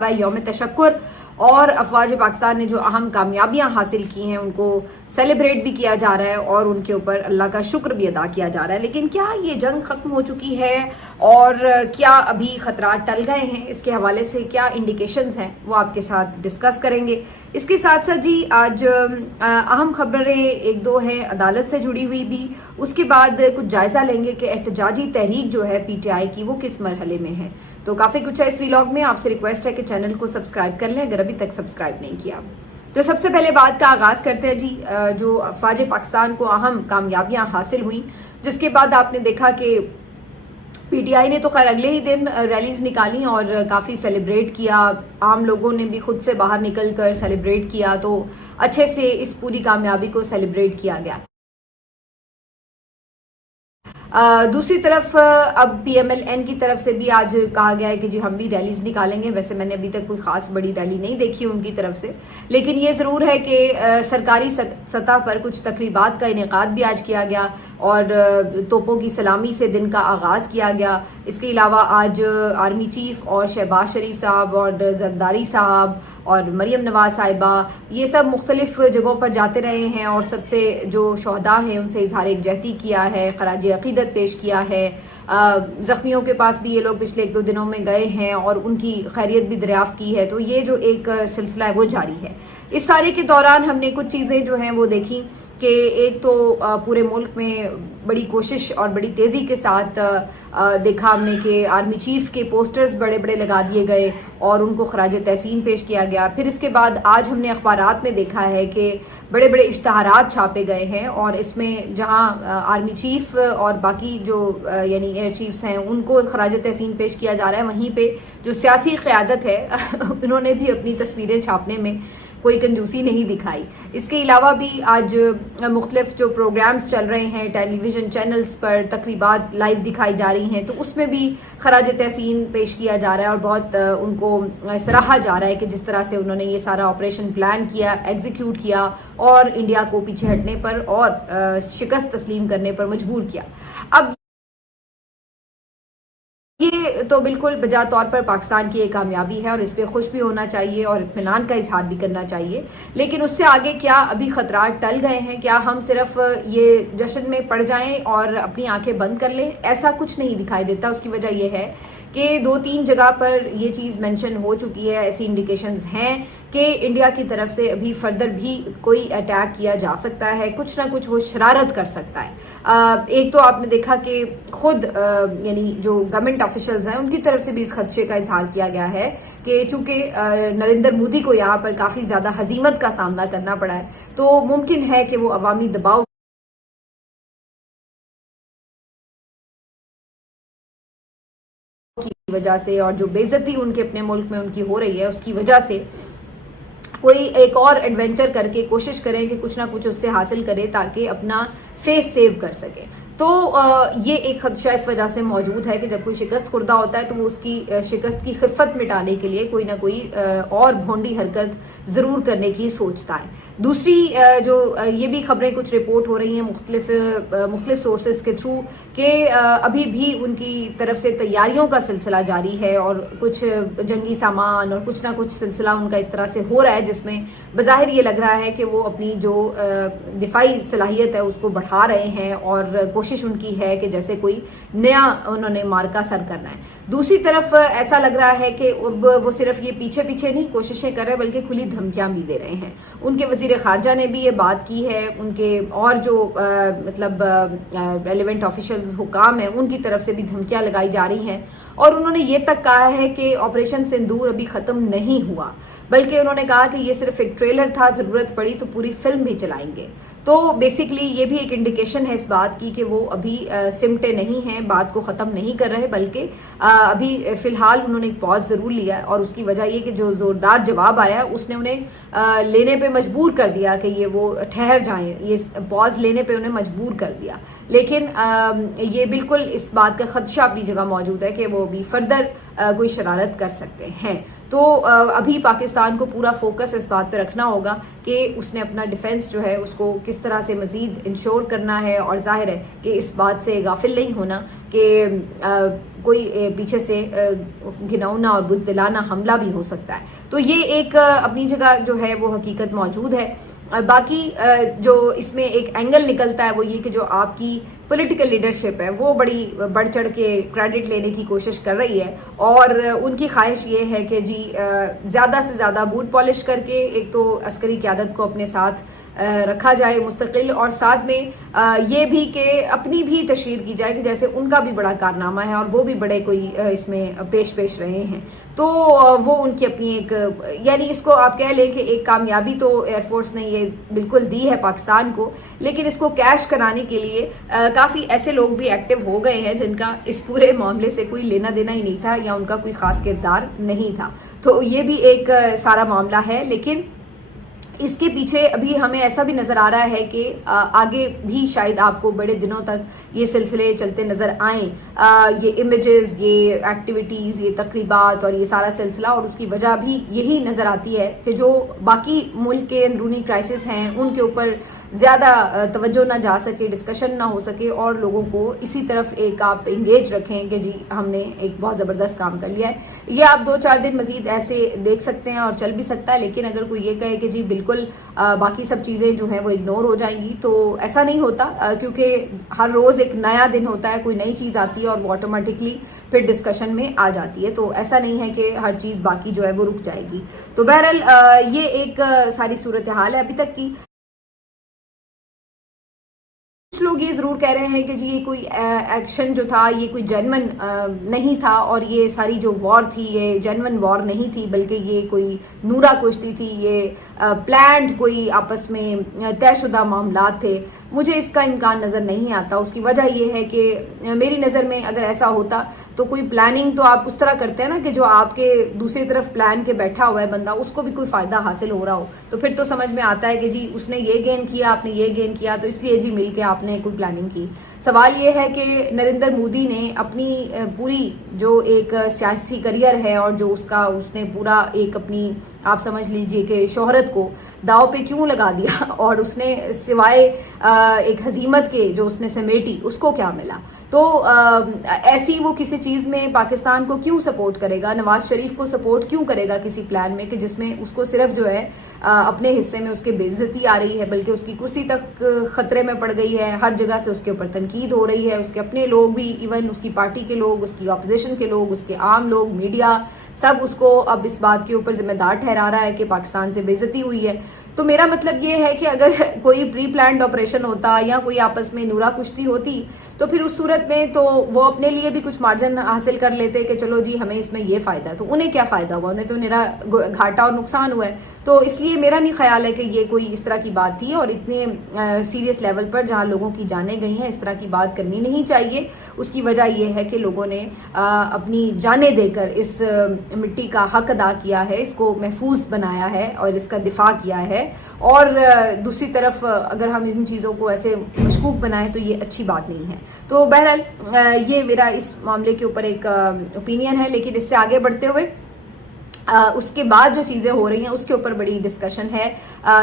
یوم تشکر اور افواج پاکستان نے جو اہم کامیابیاں حاصل کی ہیں ان کو سیلیبریٹ بھی کیا جا رہا ہے اور ان کے اوپر اللہ کا شکر بھی ادا کیا جا رہا ہے. لیکن کیا یہ جنگ ختم ہو چکی ہے اور کیا ابھی خطرات ٹل گئے ہیں؟ اس کے حوالے سے کیا انڈیکیشنز ہیں وہ آپ کے ساتھ ڈسکس کریں گے. اس کے ساتھ ساتھ جی آج اہم خبریں ایک دو ہیں عدالت سے جڑی ہوئی بھی. اس کے بعد کچھ جائزہ لیں گے کہ احتجاجی تحریک جو ہے پی ٹی آئی کی وہ کس مرحلے میں ہے. تو کافی کچھ ہے اس ویلاگ میں. آپ سے ریکویسٹ ہے کہ چینل کو سبسکرائب کر لیں اگر ابھی تک سبسکرائب نہیں کیا. تو سب سے پہلے بات کا آغاز کرتے ہیں جی جو افواج پاکستان کو اہم کامیابیاں حاصل ہوئیں جس کے بعد آپ نے دیکھا کہ پی ٹی آئی نے تو خیر اگلے ہی دن ریلیز نکالی اور کافی سیلیبریٹ کیا. عام لوگوں نے بھی خود سے باہر نکل کر سیلیبریٹ کیا تو اچھے سے اس پوری کامیابی کو سیلیبریٹ کیا گیا. دوسری طرف اب پی ایم ایل این کی طرف سے بھی آج کہا گیا ہے کہ جی ہم بھی ریلیز نکالیں گے. ویسے میں نے ابھی تک کوئی خاص بڑی ریلی نہیں دیکھی ان کی طرف سے, لیکن یہ ضرور ہے کہ سرکاری سطح پر کچھ تقریبات کا انعقاد بھی آج کیا گیا اور توپوں کی سلامی سے دن کا آغاز کیا گیا. اس کے علاوہ آج آرمی چیف اور شہباز شریف صاحب اور زرداری صاحب اور مریم نواز صاحبہ یہ سب مختلف جگہوں پر جاتے رہے ہیں اور سب سے جو شہداء ہیں ان سے اظہار یکجہتی کیا ہے, خراج عقیدت پیش کیا ہے. زخمیوں کے پاس بھی یہ لوگ پچھلے ایک دو دنوں میں گئے ہیں اور ان کی خیریت بھی دریافت کی ہے. تو یہ جو ایک سلسلہ ہے وہ جاری ہے. اس سارے کے دوران ہم نے کچھ چیزیں جو ہیں وہ دیکھی کہ ایک تو پورے ملک میں بڑی کوشش اور بڑی تیزی کے ساتھ دیکھا ہم نے کہ آرمی چیف کے پوسٹرز بڑے بڑے لگا دیے گئے اور ان کو خراج تحسین پیش کیا گیا. پھر اس کے بعد آج ہم نے اخبارات میں دیکھا ہے کہ بڑے بڑے اشتہارات چھاپے گئے ہیں اور اس میں جہاں آرمی چیف اور باقی جو یعنی ایئر چیفز ہیں ان کو خراج تحسین پیش کیا جا رہا ہے, وہیں پہ جو سیاسی قیادت ہے انہوں نے بھی اپنی تصویریں چھاپنے میں کوئی کنجوسی نہیں دکھائی. اس کے علاوہ بھی آج مختلف جو پروگرامز چل رہے ہیں ٹیلی ویژن چینلز پر تقریبات لائیو دکھائی جا رہی ہیں تو اس میں بھی خراج تحسین پیش کیا جا رہا ہے اور بہت ان کو سراہا جا رہا ہے کہ جس طرح سے انہوں نے یہ سارا آپریشن پلان کیا, ایگزیکیوٹ کیا اور انڈیا کو پیچھے ہٹنے پر اور شکست تسلیم کرنے پر مجبور کیا. اب یہ تو بالکل بجا طور پر پاکستان کی ایک کامیابی ہے اور اس پہ خوش بھی ہونا چاہیے اور اطمینان کا اظہار بھی کرنا چاہیے. لیکن اس سے آگے کیا ابھی خطرات ٹل گئے ہیں؟ کیا ہم صرف یہ جشن میں پڑ جائیں اور اپنی آنکھیں بند کر لیں؟ ایسا کچھ نہیں دکھائی دیتا. اس کی وجہ یہ ہے کہ 2-3 جگہ پر یہ چیز مینشن ہو چکی ہے, ایسی انڈیکیشنز ہیں کہ انڈیا کی طرف سے ابھی فردر بھی کوئی اٹیک کیا جا سکتا ہے, کچھ نہ کچھ وہ شرارت کر سکتا ہے. ایک تو آپ نے دیکھا کہ خود یعنی جو گورنمنٹ آفیشلز ہیں ان کی طرف سے بھی اس خدشے کا اظہار کیا گیا ہے کہ چونکہ نریندر مودی کو یہاں پر کافی زیادہ ہزیمت کا سامنا کرنا پڑا ہے تو ممکن ہے کہ وہ عوامی دباؤ کی وجہ سے اور جو بے عزتی ان کے اپنے ملک میں ان کی ہو رہی ہے اس کی وجہ سے کوئی ایک اور ایڈونچر کر کے کوشش کریں کہ کچھ نہ کچھ اس سے حاصل کرے تاکہ اپنا فیس سیو کر سکے. تو یہ ایک خدشہ اس وجہ سے موجود ہے کہ جب کوئی شکست خوردہ ہوتا ہے تو وہ اس کی شکست کی خفت مٹانے کے لیے کوئی نہ کوئی اور بھونڈی حرکت ضرور کرنے کی سوچتا ہے. دوسری جو یہ بھی خبریں کچھ رپورٹ ہو رہی ہیں مختلف سورسز کے تھرو کہ ابھی بھی ان کی طرف سے تیاریوں کا سلسلہ جاری ہے اور کچھ جنگی سامان اور کچھ نہ کچھ سلسلہ ان کا اس طرح سے ہو رہا ہے جس میں بظاہر یہ لگ رہا ہے کہ وہ اپنی جو دفاعی صلاحیت ہے اس کو بڑھا رہے ہیں اور کوشش ان کی ہے کہ جیسے کوئی نیا انہوں نے مارکا سر کرنا ہے. دوسری طرف ایسا لگ رہا ہے کہ اب وہ صرف یہ پیچھے نہیں کوششیں کر رہے بلکہ کھلی دھمکیاں بھی دے رہے ہیں. ان کے وزیر خارجہ نے بھی یہ بات کی ہے, ان کے اور جو مطلب ریلیونٹ آفیشلز حکام ہیں ان کی طرف سے بھی دھمکیاں لگائی جا رہی ہیں اور انہوں نے یہ تک کہا ہے کہ آپریشن سندور ابھی ختم نہیں ہوا بلکہ انہوں نے کہا کہ یہ صرف ایک ٹریلر تھا, ضرورت پڑی تو پوری فلم بھی چلائیں گے. تو بیسیکلی یہ بھی ایک انڈیکیشن ہے اس بات کی کہ وہ ابھی سمٹے نہیں ہیں, بات کو ختم نہیں کر رہے بلکہ ابھی فی الحال انہوں نے ایک پاز ضرور لیا اور اس کی وجہ یہ کہ جو زوردار جواب آیا اس نے انہیں لینے پہ مجبور کر دیا کہ یہ وہ ٹھہر جائیں, یہ پاز لینے پہ انہیں مجبور کر دیا. لیکن یہ بالکل اس بات کا خدشہ اپنی جگہ موجود ہے کہ وہ بھی فردر کوئی شرارت کر سکتے ہیں. تو ابھی پاکستان کو پورا فوکس اس بات پہ رکھنا ہوگا کہ اس نے اپنا ڈیفنس جو ہے اس کو کس طرح سے مزید انشور کرنا ہے، اور ظاہر ہے کہ اس بات سے غافل نہیں ہونا کہ کوئی پیچھے سے گھناؤنا اور بزدلانہ حملہ بھی ہو سکتا ہے. تو یہ ایک اپنی جگہ جو ہے وہ حقیقت موجود ہے. باقی جو اس میں ایک اینگل نکلتا ہے وہ یہ کہ جو آپ کی پولیٹیکل لیڈرشپ ہے وہ بڑی بڑھ چڑھ کے کریڈٹ لینے کی کوشش کر رہی ہے، اور ان کی خواہش یہ ہے کہ جی زیادہ سے زیادہ بوٹ پالش کر کے ایک تو عسکری قیادت کو اپنے ساتھ رکھا جائے مستقل، اور ساتھ میں یہ بھی کہ اپنی بھی تشہیر کی جائے کہ جیسے ان کا بھی بڑا کارنامہ ہے اور وہ بھی بڑے کوئی اس میں پیش رہے ہیں. تو وہ ان کی اپنی ایک، یعنی اس کو آپ کہہ لیں کہ ایک کامیابی تو ایئر فورس نے یہ بالکل دی ہے پاکستان کو، لیکن اس کو کیش کرانے کے لیے کافی ایسے لوگ بھی ایکٹیو ہو گئے ہیں جن کا اس پورے معاملے سے کوئی لینا دینا ہی نہیں تھا یا ان کا کوئی خاص کردار نہیں تھا. تو یہ بھی ایک سارا معاملہ ہے. لیکن اس کے پیچھے ابھی ہمیں ایسا بھی نظر آ رہا ہے کہ آگے بھی شاید آپ کو بڑے دنوں تک یہ سلسلے چلتے نظر آئیں، یہ امیجز، یہ ایکٹیویٹیز، یہ تقریبات اور یہ سارا سلسلہ. اور اس کی وجہ بھی یہی نظر آتی ہے کہ جو باقی ملک کے اندرونی کرائسس ہیں ان کے اوپر زیادہ توجہ نہ جا سکے، ڈسکشن نہ ہو سکے، اور لوگوں کو اسی طرف ایک آپ انگیج رکھیں کہ جی ہم نے ایک بہت زبردست کام کر لیا ہے. یہ آپ 2-4 دن مزید ایسے دیکھ سکتے ہیں اور چل بھی سکتا ہے. لیکن اگر کوئی یہ کہے کہ جی بالکل باقی سب چیزیں جو ہیں وہ اگنور ہو جائیں گی، تو ایسا نہیں ہوتا، کیونکہ ہر روز ایک نیا دن ہوتا ہے، کوئی نئی چیز آتی ہے اور وہ آٹومیٹکلی پھر ڈسکشن میں آ جاتی ہے. تو ایسا نہیں ہے کہ ہر چیز باقی جو ہے وہ رک جائے گی. تو بہرحال یہ ایک ساری صورتحال ہے ابھی تک کی. کچھ لوگ یہ ضرور کہہ رہے ہیں کہ جی یہ کوئی ایکشن جو تھا یہ کوئی جینون نہیں تھا، اور یہ ساری جو وار تھی یہ جینون وار نہیں تھی، بلکہ یہ کوئی نورا کشتی تھی، یہ پلانڈ کوئی آپس میں طے شدہ معاملات تھے. مجھے اس کا امکان نظر نہیں آتا. اس کی وجہ یہ ہے کہ میری نظر میں اگر ایسا ہوتا تو کوئی پلاننگ تو آپ اس طرح کرتے ہیں نا کہ جو آپ کے دوسری طرف پلان کے بیٹھا ہوا ہے بندہ اس کو بھی کوئی فائدہ حاصل ہو رہا ہو، تو پھر تو سمجھ میں آتا ہے کہ جی اس نے یہ گین کیا، آپ نے یہ گین کیا، تو اس لیے جی مل کے آپ نے کوئی پلاننگ کی. سوال یہ ہے کہ نریندر مودی نے اپنی پوری جو ایک سیاسی کریئر ہے اور جو اس نے پورا ایک اپنی آپ سمجھ لیجئے کہ شہرت کو داؤ پہ کیوں لگا دیا، اور اس نے سوائے ایک ہزیمت کے جو اس نے سمیٹی اس کو کیا ملا. تو ایسی وہ کسی چیز میں پاکستان کو کیوں سپورٹ کرے گا، نواز شریف کو سپورٹ کیوں کرے گا کسی پلان میں کہ جس میں اس کو صرف جو ہے اپنے حصے میں اس کے بے عزتی آ رہی ہے، بلکہ اس کی کرسی تک خطرے میں پڑ گئی ہے. ہر جگہ سے اس کے اوپر تنقید ہو رہی ہے، اس کے اپنے لوگ بھی، ایون اس کی پارٹی کے لوگ، اس کی اپوزیشن کے لوگ، اس کے عام لوگ، میڈیا، سب اس کو اب اس بات کے اوپر ذمہ دار ٹھہرا رہا ہے کہ پاکستان سے بے عزتی ہوئی ہے. تو میرا مطلب یہ ہے کہ اگر کوئی پری پلانڈ آپریشن ہوتا یا کوئی آپس میں نورا کشتی ہوتی تو پھر اس صورت میں تو وہ اپنے لیے بھی کچھ مارجن حاصل کر لیتے کہ چلو جی ہمیں اس میں یہ فائدہ ہے. تو انہیں کیا فائدہ ہوا؟ انہیں تو میرا گھاٹا اور نقصان ہوا ہے. تو اس لیے میرا نہیں خیال ہے کہ یہ کوئی اس طرح کی بات تھی، اور اتنے سیریس لیول پر جہاں لوگوں کی جانیں گئی ہیں اس طرح کی بات کرنی نہیں چاہیے. اس کی وجہ یہ ہے کہ لوگوں نے اپنی جانیں دے کر اس مٹی کا حق ادا کیا ہے، اس کو محفوظ بنایا ہے اور اس کا دفاع کیا ہے. اور دوسری طرف اگر ہم ان چیزوں کو ایسے مشکوک بنائیں تو یہ اچھی بات نہیں ہے. تو بہرحال یہ میرا اس معاملے کے اوپر ایک اوپینین ہے. لیکن اس سے آگے بڑھتے ہوئے اس کے بعد جو چیزیں ہو رہی ہیں اس کے اوپر بڑی ڈسکشن ہے،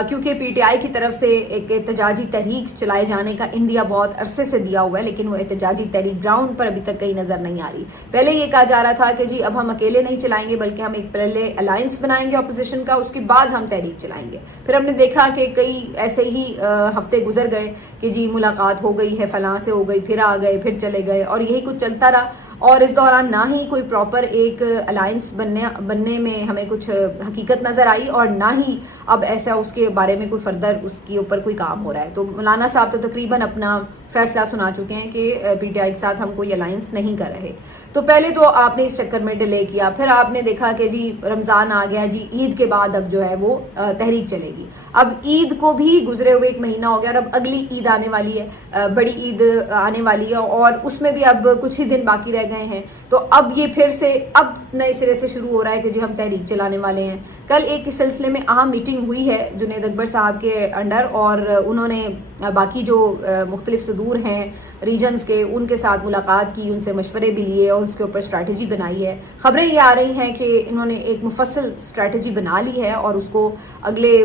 کیونکہ پی ٹی آئی کی طرف سے ایک احتجاجی تحریک چلائے جانے کا انڈیا بہت عرصے سے دیا ہوا ہے، لیکن وہ احتجاجی تحریک گراؤنڈ پر ابھی تک کہیں نظر نہیں آ رہی. پہلے یہ کہا جا رہا تھا کہ جی اب ہم اکیلے نہیں چلائیں گے، بلکہ ہم ایک پہلے الائنس بنائیں گے اپوزیشن کا، اس کے بعد ہم تحریک چلائیں گے. پھر ہم نے دیکھا کہ کئی ایسے ہی ہفتے گزر گئے کہ جی ملاقات ہو گئی ہے، فلاں سے ہو گئی، پھر آ گئے، پھر چلے گئے، اور یہی کچھ چلتا رہا. اور اس دوران نہ ہی کوئی پراپر ایک الائنس بننے میں ہمیں کچھ حقیقت نظر آئی، اور نہ ہی اب ایسا اس کے بارے میں کوئی فردر اس کے اوپر کوئی کام ہو رہا ہے. تو مولانا صاحب تو تقریباً اپنا فیصلہ سنا چکے ہیں کہ پی ٹی آئی کے ساتھ ہم کوئی الائنس نہیں کر رہے. تو پہلے تو آپ نے اس چکر میں ڈیلے کیا، پھر آپ نے دیکھا کہ جی رمضان آ گیا، جی عید کے بعد اب جو ہے وہ تحریک چلے گی. اب عید کو بھی گزرے ہوئے 1 مہینہ ہو گیا، اور اب اگلی عید آنے والی ہے، بڑی عید آنے والی ہے، اور اس میں بھی اب کچھ ہی دن باقی رہ گئے ہیں. تو اب یہ پھر سے اب نئے سرے سے شروع ہو رہا ہے کہ جی ہم تحریک چلانے والے ہیں. کل ایک اس سلسلے میں اہم میٹنگ ہوئی ہے جنید اکبر صاحب کے انڈر، اور انہوں نے باقی جو مختلف صدور ہیں ریجنز کے ان کے ساتھ ملاقات کی، ان سے مشورے بھی لیے اور اس کے اوپر اسٹریٹجی بنائی ہے. خبریں یہ آ رہی ہیں کہ انہوں نے ایک مفصل اسٹریٹجی بنا لی ہے اور اس کو اگلے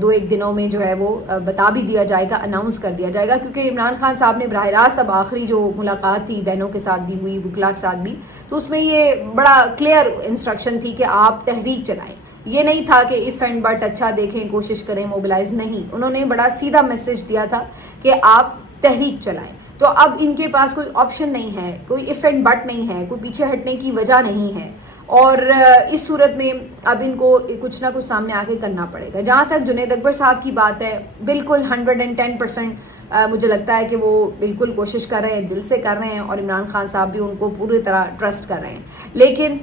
2-1 دنوں میں جو ہے وہ بتا بھی دیا جائے گا، اناؤنس کر دیا جائے گا. کیونکہ عمران خان صاحب نے براہ راست اب آخری جو ملاقات تھی بہنوں کے ساتھ بھی ہوئی، وکلا کے ساتھ بھی، تو اس میں یہ بڑا کلیئر انسٹرکشن تھی کہ آپ تحریک چلائیں. یہ نہیں تھا کہ اف اینڈ بٹ اچھا دیکھیں کوشش کریں موبلائز، نہیں، انہوں نے بڑا سیدھا میسج دیا تھا کہ آپ تحریک چلائیں. تو اب ان کے پاس کوئی آپشن نہیں ہے، کوئی اف اینڈ بٹ نہیں ہے، کوئی پیچھے ہٹنے کی وجہ نہیں ہے. اور اس صورت میں اب ان کو کچھ نہ کچھ سامنے آ کے کرنا پڑے گا. جہاں تک جنید اکبر صاحب کی بات ہے، بالکل 110% مجھے لگتا ہے کہ وہ بالکل کوشش کر رہے ہیں، دل سے کر رہے ہیں، اور عمران خان صاحب بھی ان کو پوری طرح ٹرسٹ کر رہے ہیں. لیکن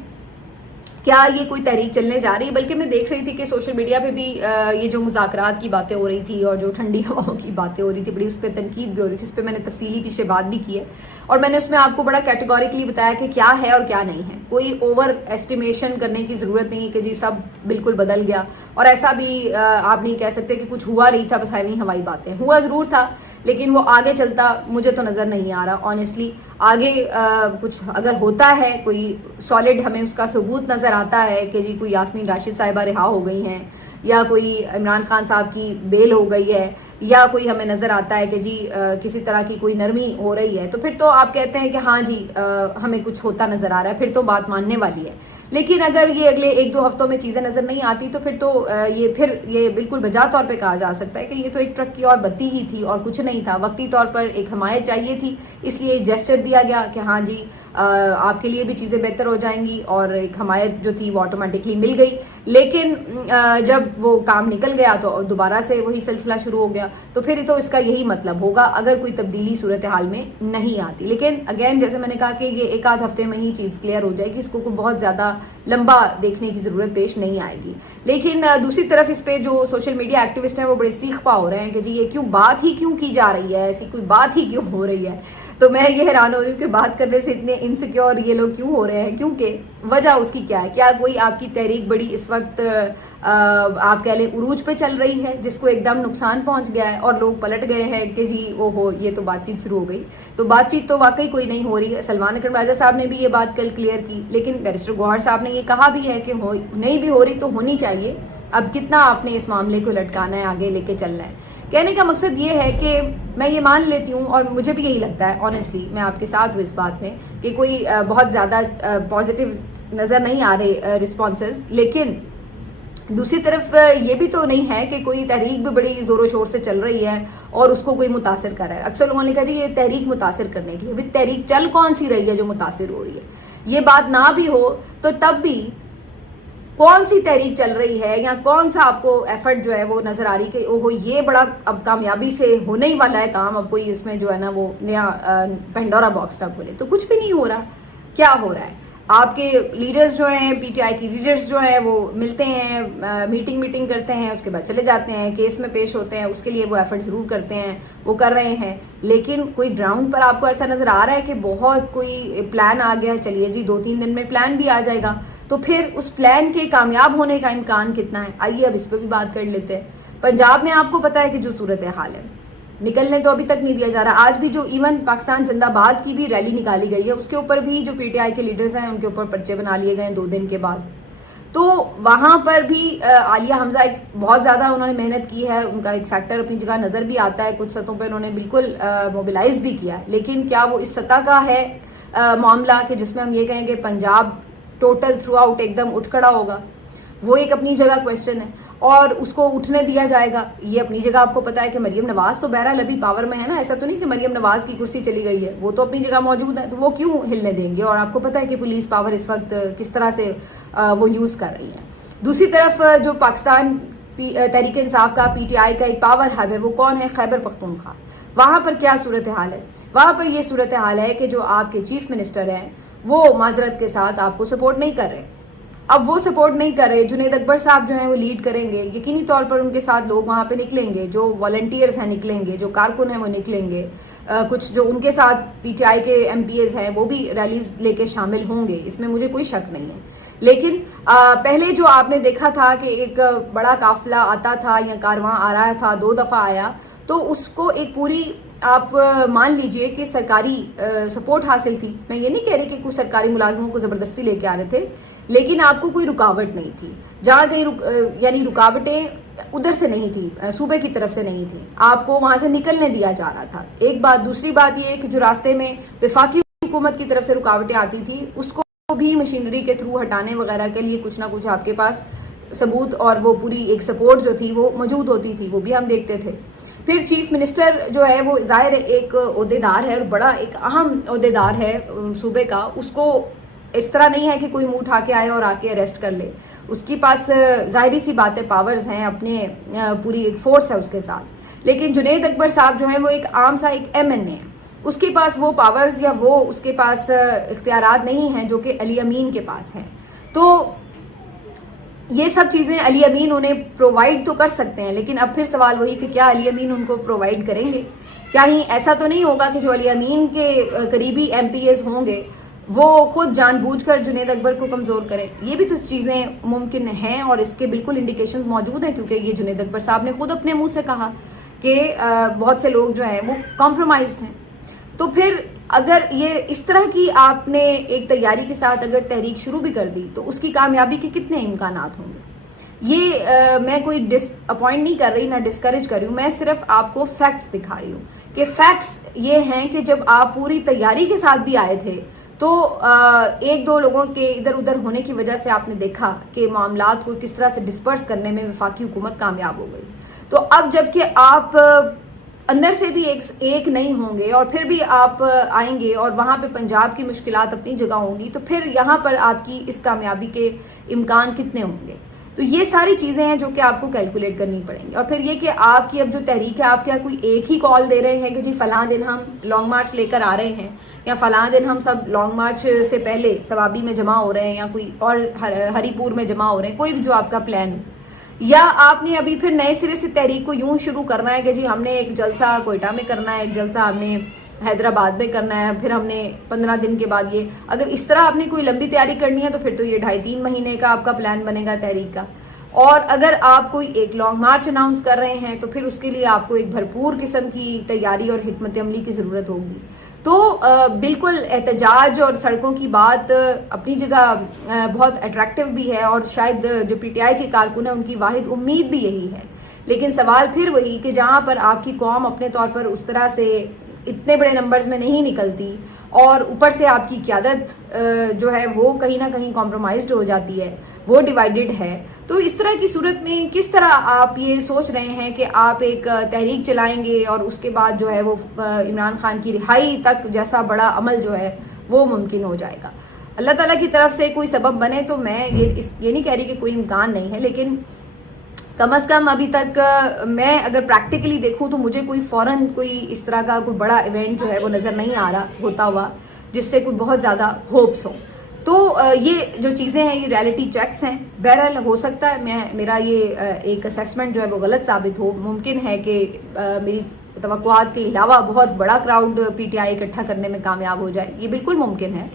کیا یہ کوئی تحریک چلنے جا رہی ہے؟ بلکہ میں دیکھ رہی تھی کہ سوشل میڈیا پہ بھی یہ جو مذاکرات کی باتیں ہو رہی تھی اور جو ٹھنڈی ہواؤں کی باتیں ہو رہی تھی، بڑی اس پہ تنقید بھی ہو رہی تھی. اس پہ میں نے تفصیلی پیچھے بات بھی کی ہے اور میں نے اس میں آپ کو بڑا کیٹیگوریکلی بتایا کہ کیا ہے اور کیا نہیں ہے. کوئی اوور ایسٹیمیشن کرنے کی ضرورت نہیں کہ جی سب بالکل بدل گیا، اور ایسا بھی آپ نہیں کہہ سکتے کہ کچھ ہوا نہیں تھا، بس ہوائی باتیں. ہوا ضرور تھا لیکن وہ آگے چلتا مجھے تو نظر نہیں آ رہا آنیسٹلی. آگے کچھ اگر ہوتا ہے، کوئی سالڈ ہمیں اس کا ثبوت نظر آتا ہے کہ جی کوئی یاسمین راشد صاحبہ رہا ہو گئی ہیں، یا کوئی عمران خان صاحب کی بیل ہو گئی ہے، یا کوئی ہمیں نظر آتا ہے کہ جی کسی طرح کی کوئی نرمی ہو رہی ہے، تو پھر تو آپ کہتے ہیں کہ ہاں جی ہمیں کچھ ہوتا نظر آ رہا ہے، پھر تو بات ماننے والی ہے. لیکن اگر یہ اگلے 1-2 ہفتوں میں چیزیں نظر نہیں آتی تو پھر تو یہ بالکل بجا طور پہ کہا جا سکتا ہے کہ یہ تو ایک ٹرک کی اور بتی ہی تھی اور کچھ نہیں تھا. وقتی طور پر ایک حمایت چاہیے تھی، اس لیے ایک جیسچر دیا گیا کہ ہاں جی آپ کے لیے بھی چیزیں بہتر ہو جائیں گی، اور ایک حمایت جو تھی وہ آٹومیٹکلی مل گئی. لیکن جب وہ کام نکل گیا تو دوبارہ سے وہی سلسلہ شروع ہو گیا. تو پھر تو اس کا یہی مطلب ہوگا اگر کوئی تبدیلی صورتحال میں نہیں آتی. لیکن اگین جیسے میں نے کہا کہ یہ 1-8 ہفتے میں ہی چیز کلیئر ہو جائے گی، اس کو کوئی بہت زیادہ لمبا دیکھنے کی ضرورت پیش نہیں آئے گی. لیکن دوسری طرف اس پہ جو سوشل میڈیا ایکٹیوسٹ ہیں وہ بڑے سیخ پا ہو رہے ہیں کہ جی یہ بات ہی کیوں کی جا رہی ہے، ایسی کوئی بات ہی کیوں ہو رہی ہے. تو میں یہ حیران ہو رہی ہوں کہ بات کرنے سے اتنے انسیکیور یہ لوگ کیوں ہو رہے ہیں، کیونکہ وجہ اس کی کیا ہے؟ کیا کوئی آپ کی تحریک بڑی اس وقت آپ کہہ لیں عروج پہ چل رہی ہے جس کو ایک دم نقصان پہنچ گیا ہے اور لوگ پلٹ گئے ہیں کہ جی او ہو یہ تو بات چیت شروع ہو گئی؟ تو بات چیت تو واقعی کوئی نہیں ہو رہی ہے. سلمان اکرم راجہ صاحب نے بھی یہ بات کل کلیئر کی، لیکن بیرسٹر گوہر صاحب نے یہ کہا بھی ہے کہ نہیں بھی ہو رہی تو ہونی چاہیے. اب کتنا آپ نے اس معاملے کو لٹکانا ہے، آگے لے کے چلنا ہے. کہنے کا مقصد یہ ہے کہ میں یہ مان لیتی ہوں اور مجھے بھی یہی لگتا ہے آنیسٹلی، میں آپ کے ساتھ ہوں اس بات میں کہ کوئی بہت زیادہ پازیٹیو نظر نہیں آ رہے رسپانسز. لیکن دوسری طرف یہ بھی تو نہیں ہے کہ کوئی تحریک بھی بڑی زور و شور سے چل رہی ہے اور اس کو کوئی متاثر کر رہا ہے. اکثر لوگوں نے کہا جی یہ تحریک متاثر کرنے کے لیے، ابھی تحریک چل کون سی رہی ہے جو متاثر ہو رہی ہے؟ یہ بات نہ بھی ہو تو تب بھی کون سی تحریک چل رہی ہے یا کون سا آپ کو ایفرٹ جو ہے وہ نظر آ رہی کہ اوہو یہ بڑا اب کامیابی سے ہونے ہی والا ہے کام، اب کوئی اس میں جو ہے نا وہ نیا پینڈورا باکس نہ کھولے؟ تو کچھ بھی نہیں ہو رہا. کیا ہو رہا ہے؟ آپ کے لیڈرز جو ہیں، پی ٹی آئی کی لیڈرز جو ہیں، وہ ملتے ہیں، میٹنگ کرتے ہیں، اس کے بعد چلے جاتے ہیں، کیس میں پیش ہوتے ہیں، اس کے لیے وہ ایفرٹ ضرور کرتے ہیں، وہ کر رہے ہیں. لیکن کوئی گراؤنڈ پر آپ کو ایسا نظر آ رہا ہے کہ بہت کوئی پلان آ گیا ہے، چلیے جی 2-3 دن میں پلان بھی آ جائے گا، تو پھر اس پلان کے کامیاب ہونے کا امکان کتنا ہے؟ آئیے اب اس پہ بھی بات کر لیتے ہیں. پنجاب میں آپ کو پتا ہے کہ جو صورتحال ہے، نکلنے تو ابھی تک نہیں دیا جا رہا. آج بھی جو ایون پاکستان زندہ باد کی بھی ریلی نکالی گئی ہے، اس کے اوپر بھی جو پی ٹی آئی کے لیڈرز ہیں ان کے اوپر پرچے بنا لیے گئے ہیں 2 دن کے بعد. تو وہاں پر بھی عالیہ حمزہ ایک بہت زیادہ انہوں نے محنت کی ہے، ان کا ایک فیکٹر اپنی جگہ نظر بھی آتا ہے، کچھ سطحوں پہ انہوں نے بالکل موبیلائز بھی کیا ہے. لیکن کیا وہ اس سطح کا ہے معاملہ کہ جس میں ہم یہ کہیں کہ پنجاب ٹوٹل تھرو آؤٹ ایک دم اٹھ کھڑا ہوگا؟ وہ ایک اپنی جگہ کویشچن ہے اور اس کو اٹھنے دیا جائے گا. یہ اپنی جگہ آپ کو پتا ہے کہ مریم نواز تو بہرحال ابھی پاور میں ہے نا، ایسا تو نہیں کہ مریم نواز کی کرسی چلی گئی ہے، وہ تو اپنی جگہ موجود ہے، تو وہ کیوں ہلنے دیں گے؟ اور آپ کو پتا ہے کہ پولیس پاور اس وقت کس طرح سے وہ یوز کر رہی ہے. دوسری طرف جو پاکستان تحریک انصاف کا پی ٹی آئی کا ایک پاور ہب ہے، وہ کون ہے؟ خیبر پختونخوا. وہاں پر کیا صورتحال ہے؟ وہاں پر یہ صورتحال ہے کہ جو آپ کے چیف منسٹر ہیں وہ معذرت کے ساتھ آپ کو سپورٹ نہیں کر رہے. اب وہ سپورٹ نہیں کر رہے، جنید اکبر صاحب جو ہیں وہ لیڈ کریں گے، یقینی طور پر ان کے ساتھ لوگ وہاں پہ نکلیں گے، جو والنٹیئرز ہیں نکلیں گے، جو کارکن ہیں وہ نکلیں گے، کچھ جو ان کے ساتھ پی ٹی آئی کے ایم پی ایز ہیں وہ بھی ریلیز لے کے شامل ہوں گے، اس میں مجھے کوئی شک نہیں ہے. لیکن پہلے جو آپ نے دیکھا تھا کہ ایک بڑا قافلہ آتا تھا یا کارواں آ رہا تھا، 2 دفعہ آیا، تو اس کو ایک پوری آپ مان لیجئے کہ سرکاری سپورٹ حاصل تھی. میں یہ نہیں کہہ رہی کہ کچھ سرکاری ملازموں کو زبردستی لے کے آ رہے تھے, لیکن آپ کو کوئی رکاوٹ نہیں تھی. جہاں کہیں یعنی رکاوٹیں ادھر سے نہیں تھی, صوبے کی طرف سے نہیں تھی, آپ کو وہاں سے نکلنے دیا جا رہا تھا. ایک بات. دوسری بات یہ کہ جو راستے میں وفاقی حکومت کی طرف سے رکاوٹیں آتی تھی اس کو بھی مشینری کے تھرو ہٹانے وغیرہ کے لیے کچھ نہ کچھ آپ کے پاس ثبوت اور وہ پوری ایک سپورٹ جو تھی وہ موجود ہوتی تھی, وہ بھی ہم دیکھتے تھے. پھر چیف منسٹر جو ہے وہ ظاہر ایک عہدیدار ہے اور بڑا ایک اہم عہدیدار ہے صوبے کا. اس کو اس طرح نہیں ہے کہ کوئی منہ اٹھا کے آئے اور آ کے اریسٹ کر لے. اس کے پاس ظاہری سی باتیں پاورز ہیں, اپنے پوری ایک فورس ہے اس کے ساتھ. لیکن جنید اکبر صاحب جو ہیں وہ ایک عام سا ایک MNA ہے, اس کے پاس وہ پاورز یا وہ اس کے پاس اختیارات نہیں ہیں جو کہ علی امین کے پاس ہیں. تو یہ سب چیزیں علی امین انہیں پرووائڈ تو کر سکتے ہیں, لیکن اب پھر سوال وہی کہ کیا علی امین ان کو پرووائڈ کریں گے؟ کیا ہی ایسا تو نہیں ہوگا کہ جو علی امین کے قریبی MPs ہوں گے وہ خود جان بوجھ کر جنید اکبر کو کمزور کریں؟ یہ بھی تو چیزیں ممکن ہیں اور اس کے بالکل انڈیکیشنز موجود ہیں, کیونکہ یہ جنید اکبر صاحب نے خود اپنے منہ سے کہا کہ بہت سے لوگ جو ہیں وہ کمپرومائزڈ ہیں. تو پھر اگر یہ اس طرح کی آپ نے ایک تیاری کے ساتھ اگر تحریک شروع بھی کر دی تو اس کی کامیابی کے کتنے امکانات ہوں گے؟ یہ میں کوئی ڈس اپوائنٹ نہیں کر رہی, نہ ڈسکریج کر رہی ہوں, میں صرف آپ کو فیکٹس دکھا رہی ہوں کہ فیکٹس یہ ہیں کہ جب آپ پوری تیاری کے ساتھ بھی آئے تھے تو ایک دو لوگوں کے ادھر ادھر ہونے کی وجہ سے آپ نے دیکھا کہ معاملات کو کس طرح سے ڈسپرس کرنے میں وفاقی حکومت کامیاب ہو گئی. تو اب جب کہ آپ اندر سے بھی ایک نہیں ہوں گے اور پھر بھی آپ آئیں گے اور وہاں پہ پنجاب کی مشکلات اپنی جگہ ہوں گی, تو پھر یہاں پر آپ کی اس کامیابی کے امکان کتنے ہوں گے؟ تو یہ ساری چیزیں ہیں جو کہ آپ کو کیلکولیٹ کرنی پڑیں گی. اور پھر یہ کہ آپ کی اب جو تحریک ہے, آپ کیا کوئی ایک ہی کال دے رہے ہیں کہ جی فلاں دن ہم لانگ مارچ لے کر آ رہے ہیں, یا فلاں دن ہم سب لانگ مارچ سے پہلے ثوابی میں جمع ہو رہے ہیں, یا کوئی اور ہری پور میں جمع ہو رہے ہیں, کوئی بھی جو آپ کا پلان ہے, یا آپ نے ابھی پھر نئے سرے سے تحریک کو یوں شروع کرنا ہے کہ جی ہم نے ایک جلسہ کوئٹہ میں کرنا ہے, ایک جلسہ ہم نے حیدرآباد میں کرنا ہے, پھر ہم نے 15 دن کے بعد یہ. اگر اس طرح آپ نے کوئی لمبی تیاری کرنی ہے تو پھر تو یہ 2.5-3 مہینے کا آپ کا پلان بنے گا تحریک کا. اور اگر آپ کوئی ایک لانگ مارچ اناؤنس کر رہے ہیں تو پھر اس کے لیے آپ کو ایک بھرپور قسم کی تیاری اور حکمت عملی کی ضرورت ہوگی. تو بالکل احتجاج اور سڑکوں کی بات اپنی جگہ بہت اٹریکٹیو بھی ہے, اور شاید جو PTI کے کارکن ہیں ان کی واحد امید بھی یہی ہے. لیکن سوال پھر وہی کہ جہاں پر آپ کی قوم اپنے طور پر اس طرح سے اتنے بڑے نمبرز میں نہیں نکلتی, اور اوپر سے آپ کی قیادت جو ہے وہ کہیں نہ کہیں کمپرومائزڈ ہو جاتی ہے, وہ ڈیوائیڈڈ ہے, تو اس طرح کی صورت میں کس طرح آپ یہ سوچ رہے ہیں کہ آپ ایک تحریک چلائیں گے اور اس کے بعد جو ہے وہ عمران خان کی رہائی تک جیسا بڑا عمل جو ہے وہ ممکن ہو جائے گا؟ اللہ تعالیٰ کی طرف سے کوئی سبب بنے تو میں یہ نہیں کہہ رہی کہ کوئی امکان نہیں ہے, لیکن کم از کم ابھی تک میں اگر پریکٹیکلی دیکھوں تو مجھے کوئی فوراً کوئی اس طرح کا کوئی بڑا ایونٹ جو ہے وہ نظر نہیں آ رہا ہوتا ہوا جس سے کوئی بہت زیادہ ہوپس ہوں. تو یہ جو چیزیں ہیں یہ ریالٹی چیکس ہیں. بہرحال ہو سکتا ہے میرا یہ ایک اسیسمنٹ جو ہے وہ غلط ثابت ہو, ممکن ہے کہ میری توقعات کے علاوہ بہت بڑا کراؤڈ PTI اکٹھا کرنے میں کامیاب ہو جائے, یہ بالکل ممکن ہے.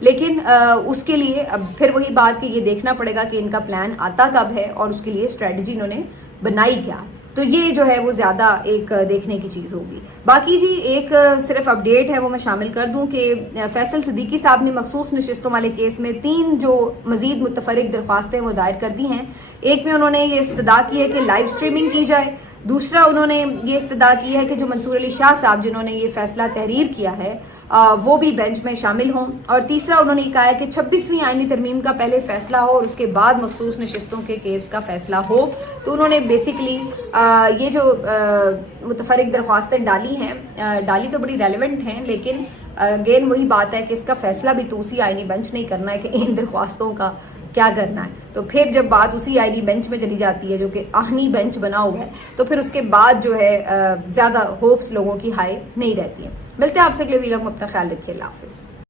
لیکن اس کے لیے اب پھر وہی بات کہ یہ دیکھنا پڑے گا کہ ان کا پلان آتا کب ہے اور اس کے لیے اسٹریٹجی انہوں نے بنائی کیا. تو یہ جو ہے وہ زیادہ ایک دیکھنے کی چیز ہوگی. باقی جی ایک صرف اپ ڈیٹ ہے وہ میں شامل کر دوں کہ فیصل صدیقی صاحب نے مخصوص نشستوں والے کیس میں 3 جو مزید متفرق درخواستیں وہ دائر کر دی ہیں. ایک میں انہوں نے یہ استدعا کی ہے کہ لائیو سٹریمنگ کی جائے, دوسرا انہوں نے یہ استدعا کی ہے کہ جو منصور علی شاہ صاحب جنہوں نے یہ فیصلہ تحریر کیا ہے وہ بھی بینچ میں شامل ہوں, اور تیسرا انہوں نے کہا ہے کہ 26ویں آئینی ترمیم کا پہلے فیصلہ ہو اور اس کے بعد مخصوص نشستوں کے کیس کا فیصلہ ہو. تو انہوں نے بیسیکلی یہ جو متفرق درخواستیں ڈالی تو بڑی ریلیونٹ ہیں, لیکن اگین وہی بات ہے کہ اس کا فیصلہ بھی تو اسی آئینی بینچ نہیں کرنا ہے کہ ان درخواستوں کا کیا کرنا ہے. تو پھر جب بات اسی آئینی بینچ میں چلی جاتی ہے جو کہ آخری بینچ بنا ہوا ہے, تو پھر اس کے بعد جو ہے زیادہ ہوپس لوگوں کی ہائی نہیں رہتی ہیں. ملتے ہیں آپ سے اگلے ویڈیو میں, اپنا خیال رکھیے, اللہ حافظ.